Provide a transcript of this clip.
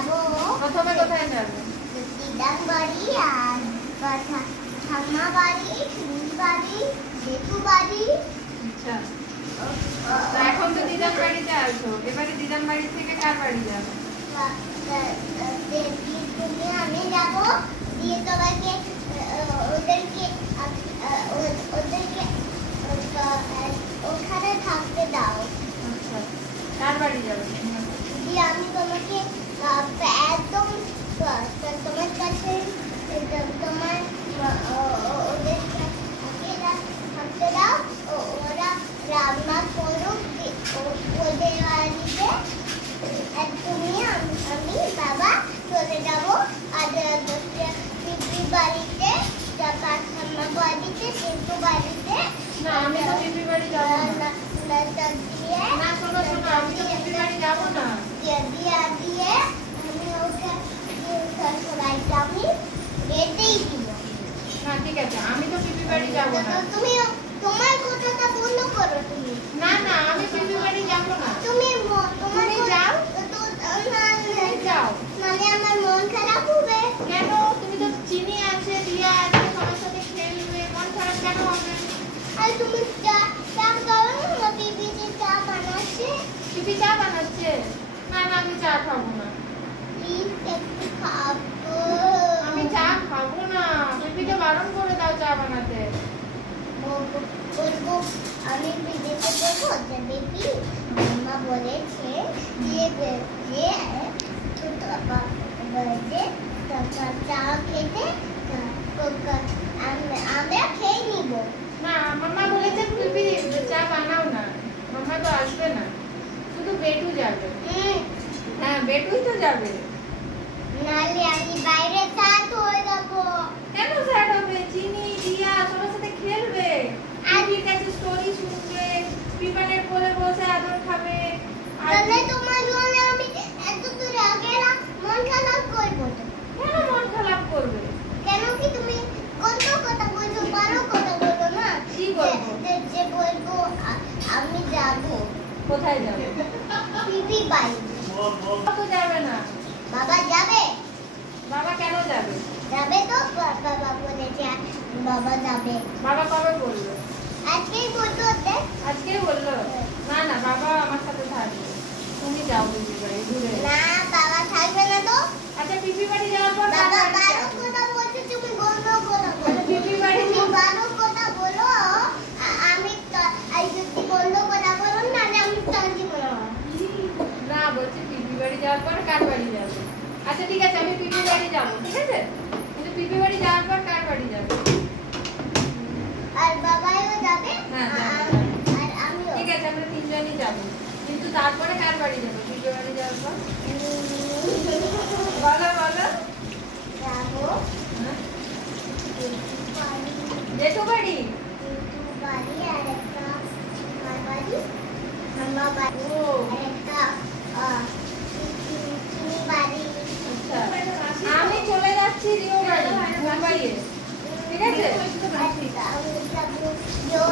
যাবো। প্রথমে কোথায় যাবে? দিদার বাড়ি আর ঠাম্মা বাড়ি, সুমি বাড়ি, জেঠু বাড়ি। আচ্ছা, এখন তো দিদার বাড়িতে আছো, এবারে দিদার বাড়ি থেকে কার বাড়ি যাবে? তুমি আমি যাবো, দিয়ে তোমাকে ওদেরকে ওখানে থাকতে দাও। আচ্ছা, কার বাড়ি যাবে? দিয়ে আমি তোমাকে একদম তোমার কাছে তোমার ওদেরকে থাকতে দাও, ওরা রান্না করুক ওদের বাড়িতে, আর তুমি আমি বাবা চলে যাবো। আর পিপির বাড়িতে, ঠাম্মা বাড়িতে, পিন্টু বাড়িতে। না, আমি তো পিপির বাড়ি যাবো না। না, শোনো শোনো, আমি তো পিপির বাড়ি যাবো না। দিয়ে আমি ওকে সবাইকে আমি যেতেই দিব। না, ঠিক আছে, আমি তো পিপির বাড়ি যাবো না। তুমি তোমার কথাটা বন্ধ করো। তুমি না না, আমি পিপির বাড়ি যাবো না। তুমি তোমার যাও, যাও। মানে আমার মন খারাপ হবে কেন? তুমি তো চিনি আছে, দিয়া আছে, তোমার সাথে খেলবে, মন খারাপ কেন হবে? আর তুমি চা খাও না? পিপি চা বানাচ্ছে। পিপি চা বানাচ্ছে? না না, আমি চা খাবো না। প্লিজ একটু খাবো। আমি চা খাবো না, পিপিকে বারণ করে দাও চা বানাতে। বলবো আমি পিপিকে বলবো যে বেবি মামা বলেছে যে চা খেতে আমরা খেয়ে নিব। না, মাম্মা বলেছে পিপি চা বানাও না, মাম্মা তো আসবে না, শুধু বেটু যাবে। হ্যাঁ, বেটুই তো যাবে। নালে আমি বাইরে স্যাড হয়ে যাবো। কেন স্যাড হবে? চিনি, দিয়া সবার সাথে খেলবে, পিপির কাছে স্টোরি শুনবে, পিপানের কোলে বসে আদর খাবে। তাহলে তোমার জন্য আমি এত দূরে গেলাম, মন খারাপ করবো তো। কেন মন খারাপ করবে? কেন কি তুমি কত কথা বলছো, ভালো কথা বলো না। কি বলবো? যে বলবো আমি যাব। কোথায় যাবে? পিপি বাড়ি। তো যাবে না। বাবা যাবে? বাবা কেন যাবে? যাবে তো, বাবা বলেছে বাবা যাবে। বাবা কবে বললো? আজকেই বলতো। আজকে বললো? না না, বাবা আমার সাথে থাকবে, তুমি যাও পিপি বাড়ি ঘুরে। না, বাবা থাকবে না তো। আচ্ছা, পিপি বাড়ি যাওয়ার পর বাবা ভালো কথা বলছে, তুমি বন্ধ করো। পিপি বাড়ি তুমি ভালো কথা বলো, আমি যদি বন্ধ কথা বলো না, আমি শান্তি করো না, বলছি পিপি বাড়ি যাওয়ার পর কার বাড়ি যাবে? আচ্ছা ঠিক আছে, আমি পিপি বাড়ি যাবো, ঠিক আছে, কিন্তু পিপি বাড়ি যাওয়ার পর কার বাড়ি যাবে? আর বাবাও যাবে। হ্যাঁ, আর আমিও। ঠিক আছে, আমরা তিনজনই যাবো, কিন্তু তারপরে কার বাড়ি যাবো পিপি বাড়ি যাওয়ার পর? বলো বলো। যাবো জেঠু বাড়ি। বাড়ি আর একটা ঠাম্মা বাড়ি, ও আর একটা চিনি বাড়ি। আচ্ছা, আমি চলে যাচ্ছি রিও বাড়ি মুম্বাইয়ে, ঠিক আছে? আমি যাবো